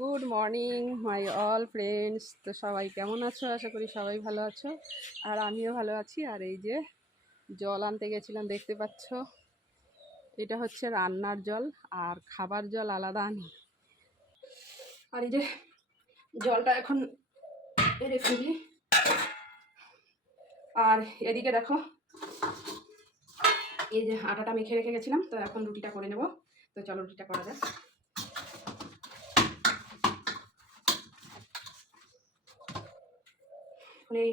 Good morning my all friends. তো সবাই কেমন আছো? আশা করি সবাই ভালো আছো, আর আমিও ভালো আছি। আর এই যে জল আনতে গেছিলাম, দেখতে পাচ্ছ এটা হচ্ছে রান্নার জল, আর খাবার জল আলাদা আনি। আর এই যে জলটা এখন রেখে দিই। আর এদিকে দেখো, এই যে আটাটা মেখে রেখে গেছিলাম, তো এখন রুটিটা করে নেব। তো চলো রুটিটা করা যাক। এই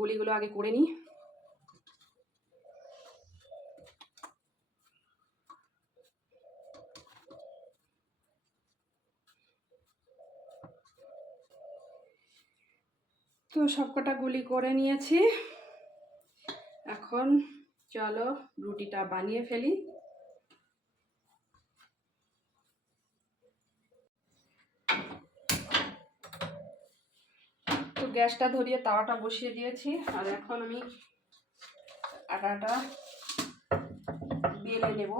গুলিগুলো আগে করে নিই। তো সবকটা গুলি করে নিয়েছি, এখন চলো রুটিটা বানিয়ে ফেলি। তো গ্যাসটা ধরিয়ে তাওয়াটা বসিয়ে দিয়েছি, আর এখন আমি আটাটা বেলে নেব।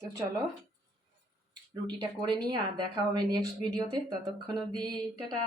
তো চলো রুটিটা করে নিই, আর দেখা হবে নেক্সট ভিডিওতে। ততক্ষণ অবধি টাটা।